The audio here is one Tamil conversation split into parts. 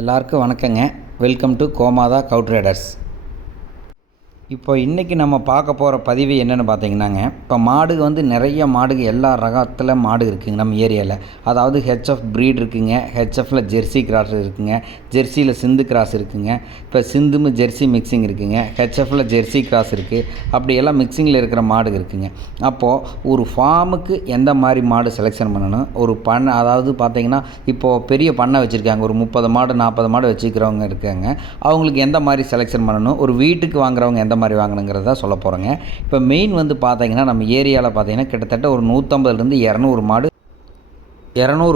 எல்லாருக்கும் வணக்கங்க. Welcome to Gomatha Kaur traders. இப்போ இன்றைக்கி நம்ம பார்க்க போகிற பதிவு என்னென்னு பார்த்தீங்கன்னாங்க, இப்போ மாடு நிறைய மாடுக எல்லா ரகத்தில் மாடு இருக்குதுங்க நம்ம ஏரியாவில். அதாவது ஹெச்எஃப் ப்ரீட் இருக்குதுங்க, ஹெச்எஃப்பில் ஜெர்சி கிராஸ் இருக்குதுங்க, ஜெர்சியில் சிந்து கிராஸ் இருக்குதுங்க, இப்போ சிந்தும் ஜெர்சி மிக்சிங் இருக்குதுங்க, ஹெச்எஃப்பில் ஜெர்சி கிராஸ் இருக்குது. அப்படி எல்லாம் மிக்சிங்கில் இருக்கிற மாடு இருக்குதுங்க. அப்போது ஒரு ஃபார்முக்கு எந்த மாதிரி மாடு செலெக்ஷன் பண்ணணும், ஒரு பண்ணை அதாவது பார்த்தீங்கன்னா இப்போது பெரிய பண்ணை வச்சுருக்காங்க, ஒரு 30 மாடு 40 மாடு வச்சுக்கிறவங்க இருக்காங்க. அவங்களுக்கு எந்த மாதிரி செலெக்ஷன் பண்ணணும், ஒரு வீட்டுக்கு வாங்குறவங்க எந்த மாதிரி வாங்கணுங்கிறத சொல்ல போகிறேங்க. இப்போ மெயின் பார்த்தீங்கன்னா நம்ம ஏரியாவில் பார்த்தீங்கன்னா கிட்டத்தட்ட ஒரு 150லேருந்து 200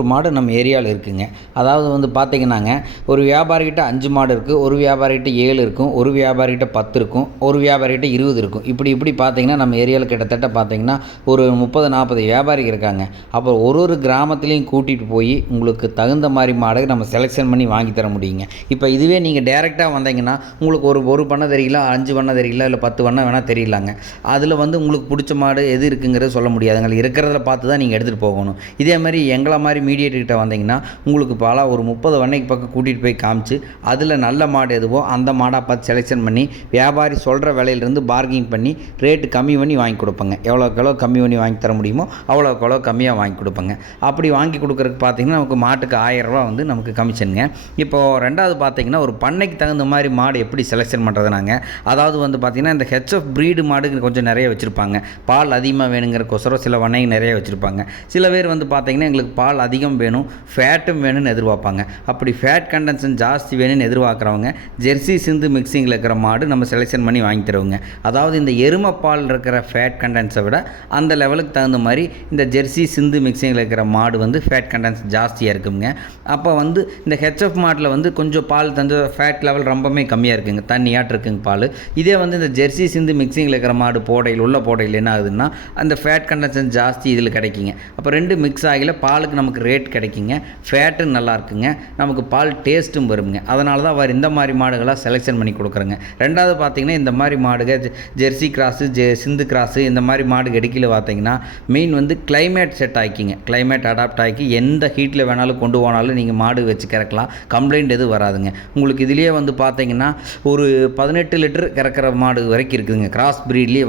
மாடு நம்ம ஏரியாவில் இருக்குதுங்க. அதாவது பார்த்திங்கன்னாங்க, ஒரு வியாபாரிகிட்ட 5 மாடு இருக்குது, ஒரு வியாபாரிகிட்ட 7 இருக்கும், ஒரு வியாபாரிகிட்ட 10 இருக்கும், ஒரு வியாபாரிகிட்ட 20 இருக்கும். இப்படி பார்த்திங்கன்னா நம்ம ஏரியாவில் கிட்டத்தட்ட பார்த்திங்கன்னா ஒரு 30-40 வியாபாரிகள் இருக்காங்க. அப்போ ஒரு கிராமத்துலேயும் கூட்டிகிட்டு போய் உங்களுக்கு தகுந்த மாதிரி மாடு நம்ம செலெக்ஷன் பண்ணி வாங்கி தர முடியுங்க. இப்போ இதுவே நீங்கள் டேரெக்டாக வந்தீங்கன்னா உங்களுக்கு ஒரு பண்ணை தெரியல, 5 பண்ணை தெரியல, இல்லை 10 பண்ணை வேணால் தெரியலாங்க. அதில் உங்களுக்கு பிடிச்ச மாடு எது இருக்குங்கிறது சொல்ல முடியாதுங்க. இருக்கிறத பார்த்து தான் நீங்கள் எடுத்துகிட்டு போகணும். இதே மாதிரி மாதிரி மீடியேட்டர்கிட்ட வந்தீங்கன்னா உங்களுக்கு பல ஒரு 30 வண்ணைக்கு பக்கம் கூட்டிகிட்டு போய் காமிச்சு அதில் நல்ல மாடு எதுவோ அந்த மாடாக பார்த்து செலெக்ஷன் பண்ணி வியாபாரி சொல்கிற விலையிலேருந்து பார்கிங் பண்ணி ரேட்டு கம்மி பண்ணி வாங்கி கொடுப்பேங்க. எவ்வளோக்கு கம்மி பண்ணி வாங்கி தர முடியுமோ அவ்வளோக்கு கம்மியாக வாங்கி கொடுப்பேங்க. அப்படி வாங்கி கொடுக்குறதுக்கு பார்த்திங்கன்னா நமக்கு மாட்டுக்கு 1000 ரூபா நமக்கு கமிஷனுங்க. இப்போது ரெண்டாவது பார்த்திங்கன்னா ஒரு பண்ணைக்கு தகுந்த மாதிரி மாடு எப்படி செலெக்ஷன் பண்ணுறதுனாங்க, அதாவது பார்த்திங்கன்னா இந்த ஹெச்எஃப் ப்ரீடு மாடு கொஞ்சம் நிறைய வச்சுருப்பாங்க. பால் அதிகமாக வேணுங்கிறக்கொசரம் சில வண்ணைக்கு நிறைய வச்சுருப்பாங்க. சில பேர் பார்த்திங்கன்னா எங்களுக்கு பால் அதிகம் வேணும், ஃபேட்டும் வேணும்னு எதிர்பார்ப்பாங்க. அப்படி ஃபேட் கண்டென்ஷன் ஜாஸ்தி வேணும்னு எதிர்பார்க்குறவங்க ஜெர்சி சிந்து மிக்சிங்கில் இருக்கிற மாடு நம்ம செலெக்ஷன் பண்ணி வாங்கி தருவோங்க. அதாவது இந்த எருமை பால் இருக்கிற ஃபேட் கண்டென்ஸை விட அந்த லெவலுக்கு தகுந்த மாதிரி இந்த ஜெர்சி சிந்து மிக்சிங்கில் இருக்கிற மாடு ஃபேட் கண்டென்ஸ் ஜாஸ்தியாக இருக்குங்க. அப்போ இந்த ஹெச்எஃப் மாட்டில் கொஞ்சம் பால் ஃபேட் லெவல் ரொம்பவே கம்மியாக இருக்குங்க, தண்ணியாட்டு இருக்குங்க பால். இதே இந்த ஜெர்சி சிந்து மிக்சிங்கில் இருக்கிற மாடு போடையில் என்ன ஆகுதுன்னா அந்த ஃபேட் கண்டென்ஷன் ஜாஸ்தி இதில் கிடைக்குங்க. அப்போ ரெண்டு மிக்ஸ் ஆகல பாலுக்கு நமக்கு ரேட் கிடைக்குங்க, ஃபேட்டும் நல்லா இருக்குங்க, நமக்கு பால் டேஸ்ட்டும் வருங்க. அதனால தான் அவர் இந்த மாதிரி மாடுகளாக செலெக்ஷன் பண்ணி கொடுக்குறேங்க. ரெண்டாவது பார்த்திங்கன்னா இந்த மாதிரி மாடுக ஜெர்சி கிராஸு சிந்து கிராஸு இந்த மாதிரி மாடு கிடைக்கல பார்த்திங்கன்னா மெயின் கிளைமேட் செட் ஆகிக்கிங்க, கிளைமேட் அடாப்ட் ஆகி எந்த ஹீட்டில் வேணாலும் கொண்டு போனாலும் நீங்கள் மாடு வச்சு கறக்கலாம், கம்ப்ளைண்ட் எதுவும் வராதுங்க. உங்களுக்கு இதுலேயே பார்த்திங்கன்னா ஒரு 18 லிட்டர் கறக்கிற மாடு வரைக்கும் இருக்குதுங்க. கிராஸ் ப்ரீட்லேயே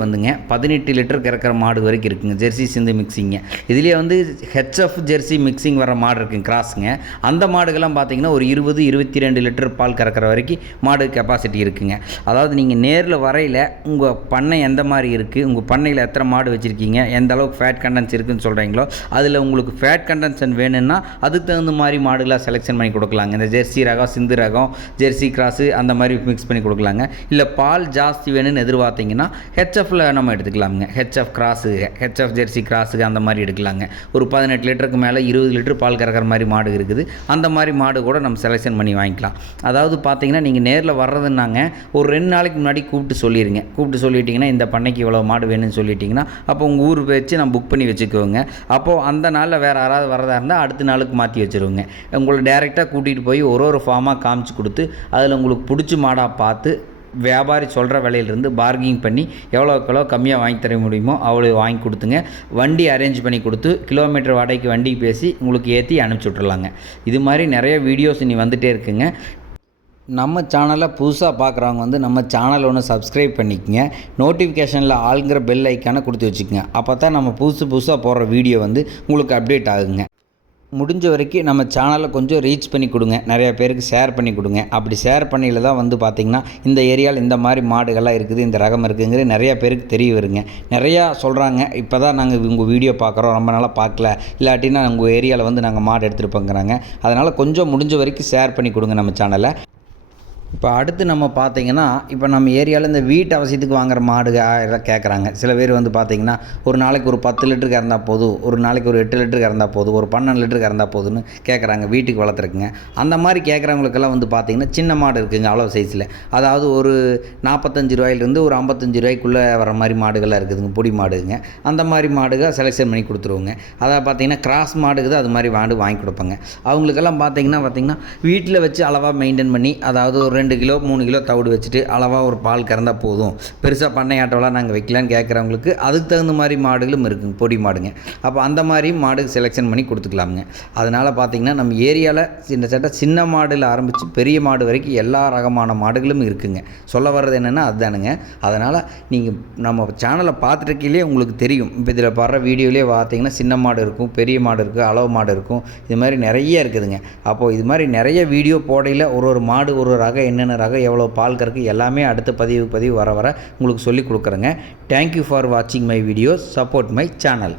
18 லிட்டர் கறக்கிற மாடு வரைக்கும் இருக்குதுங்க ஜெர்சி சிந்து மிக்சிங்க. இதுலேயே ஹெச்எஃப் ஜெர்சி மிக்சிங் வர மாடு இருக்குங்க கிராஸுங்க. அந்த மாடுகள்லாம் பார்த்திங்கன்னா ஒரு 20-22 லிட்டர் பால் கறக்கிற வரைக்கும் மாடு கெப்பாசிட்டி இருக்குங்க. அதாவது நீங்கள் நேரில் வரையில் உங்கள் பண்ணை எந்த மாதிரி இருக்குது, உங்கள் பண்ணையில் எத்தனை மாடு வச்சுருக்கீங்க, எந்த அளவுக்கு ஃபேட் கண்டென்ஸ் இருக்குதுன்னு சொல்கிறீங்களோ அதில் உங்களுக்கு ஃபேட் கண்டென்ஷன் வேணும்னா அதுக்கு தகுந்த மாதிரி மாடுகளாக செலெக்ஷன் பண்ணி கொடுக்கலாங்க. இந்த ஜெர்சி ரகம், சிந்து ரகம், ஜெர்சி கிராஸு அந்த மாதிரி மிக்ஸ் பண்ணி கொடுக்கலாங்க. இல்லை பால் ஜாஸ்தி வேணும்னு எதிர்பார்த்திங்கன்னா ஹெச்எஃப்பில் நம்ம எடுத்துக்கலாமுங்க. ஹெச்எஃப் கிராஸு, ஹெச்எஃப் ஜெர்சி கிராஸுக்கு அந்த மாதிரி எடுக்கலாங்க. ஒரு 18 லிட்டருக்கு மேலே 20 லிட்டர் பால் கறக்கிற மாதிரி மாடு இருக்குது. அந்த மாதிரி மாடு கூட நம்ம செலெக்ஷன் பண்ணி வாங்கிக்கலாம். அதாவது பார்த்திங்கன்னா நீங்கள் நேரில் வர்றதுன்னாங்க ஒரு 2 நாளைக்கு முன்னாடி கூப்பிட்டு சொல்லிடுங்க. கூப்பிட்டு சொல்லிட்டிங்கன்னா இந்த பண்ணைக்கு இவ்வளோ மாடு வேணும்னு சொல்லிட்டிங்கன்னா அப்போ உங்கள் ஊர் வச்சு நான் புக் பண்ணி வச்சுக்குவோங்க. அப்போது அந்த நாளில் வேறு யாராவது வரதா இருந்தால் அடுத்த நாளுக்கு மாற்றி வச்சுருவோங்க. உங்களை டேரெக்டாக கூட்டிகிட்டு போய் ஒரு ஃபார்மாக காமிச்சு கொடுத்து அதில் உங்களுக்கு பிடிச்ச மாடாக பார்த்து வியாபாரி சொல்கிற விலையிலிருந்து பார்கிங் பண்ணி எவ்வளோ கம்மியாக வாங்கி தர முடியுமோ அவ்வளோ வாங்கி கொடுத்துங்க. வண்டி அரேஞ்ச் பண்ணி கொடுத்து கிலோமீட்டர் வாடகைக்கு வண்டி பேசி உங்களுக்கு ஏற்றி அனுப்பிச்சி விட்றலாங்க. இது மாதிரி நிறைய வீடியோஸ் இனி வந்துகிட்டே இருக்குங்க. நம்ம சேனலை புதுசாக பார்க்குறவங்க நம்ம சேனலை ஒன்று சப்ஸ்கிரைப் பண்ணிக்கங்க. நோட்டிஃபிகேஷனில் ஆளுங்கிற பெல் ஐக்கானை கொடுத்து வச்சுக்கோங்க. அப்போ தான் நம்ம புதுசாக போடுற வீடியோ உங்களுக்கு அப்டேட் ஆகுங்க. முடிஞ்ச வரைக்கும் நம்ம சேனலை கொஞ்சம் ரீச் பண்ணி கொடுங்க, நிறையா பேருக்கு ஷேர் பண்ணி கொடுங்க. அப்படி ஷேர் பண்ணியில் தான் பார்த்திங்கன்னா இந்த ஏரியாவில் இந்த மாதிரி மாடுகள்லாம் இருக்குது, இந்த ரகம் இருக்குங்கிறது நிறையா பேருக்கு தெரிய வருங்க. நிறையா சொல்கிறாங்க, இப்போ தான் நாங்கள் உங்கள் வீடியோ பார்க்குறோம், ரொம்ப நாளாக பார்க்கல, இல்லாட்டினா உங்கள் ஏரியாவில் நாங்கள் மாடு எடுத்துகிட்டு போங்கிறாங்க. அதனால் கொஞ்சம் முடிஞ்ச வரைக்கும் ஷேர் பண்ணி கொடுங்க நம்ம சேனலை. இப்போ அடுத்து நம்ம பார்த்திங்கன்னா இப்போ நம்ம ஏரியாவில் இந்த வீட்டு அவசியத்துக்கு வாங்குகிற மாடுக எல்லாம் கேட்குறாங்க. சில பேர் பார்த்திங்கன்னா ஒரு நாளைக்கு ஒரு 10 லிட்டருக்கு இறந்தால் போதும், ஒரு நாளைக்கு ஒரு 8 லிட்டருக்கு இறந்தால் போதும், ஒரு 12 லிட்டருக்கு இறந்தால் போதுன்னு கேட்குறாங்க வீட்டுக்கு வளர்த்துருக்குங்க. அந்த மாதிரி கேட்குறவங்களுக்கெல்லாம் பார்த்திங்கன்னா சின்ன மாடு இருக்குதுங்க அளவு சைஸில். அதாவது ஒரு 45 ரூபாயிலிருந்து ஒரு 55 ரூபாய்க்குள்ளே வர மாதிரி மாடுகள்லாம் இருக்குதுங்க, பொடி மாடுங்க. அந்த மாதிரி மாடுக செலெக்ஷன் பண்ணி கொடுத்துருவோங்க. அதாவது பார்த்திங்கன்னா கிராஸ் மாடுக்கு தான் அது மாதிரி மாடு வாங்கி கொடுப்பாங்க. அவங்களுக்கெல்லாம் பார்த்திங்கன்னா வீட்டில் வச்சு அளவாக மெயின்டைன் பண்ணி, அதாவது ஒரு 2 கிலோ 3 கிலோ தவிடு வச்சுட்டு அளவாக ஒரு பால் கறந்தால் போதும், பெருசாக பண்ணை ஆட்டோலாம் நாங்கள் வைக்கலான்னு கேட்குறவங்களுக்கு அதுக்கு தகுந்த மாதிரி மாடுகளும் இருக்குங்க, பொடி மாடுங்க. அப்போ அந்த மாதிரி மாடு செலெக்ஷன் பண்ணி கொடுத்துக்கலாமுங்க. அதனால் பார்த்திங்கன்னா நம்ம ஏரியாவில் சின்ன மாடில் ஆரம்பித்து பெரிய மாடு வரைக்கும் எல்லா ரகமான மாடுகளும் இருக்குங்க. சொல்ல வர்றது என்னென்னா அதுதானுங்க. அதனால் நீங்கள் நம்ம சேனலை பார்த்துருக்கையிலே உங்களுக்கு தெரியும். இப்போ இதில் பாடுற வீடியோலேயே பார்த்தீங்கன்னா சின்ன மாடு இருக்கும், பெரிய மாடு இருக்குது, அளவு மாடு இருக்கும், இது மாதிரி நிறைய இருக்குதுங்க. அப்போது இது மாதிரி நிறைய வீடியோ போடையில் ஒரு மாடு ஒரு ரகம் என்னென்ன ரகம் எவ்வளோ பால் கறக்கு எல்லாமே அடுத்த பதிவு வர உங்களுக்கு சொல்லி கொடுக்குறேங்க. தேங்க்யூ ஃபார் வாட்சிங் my videos. Support my channel.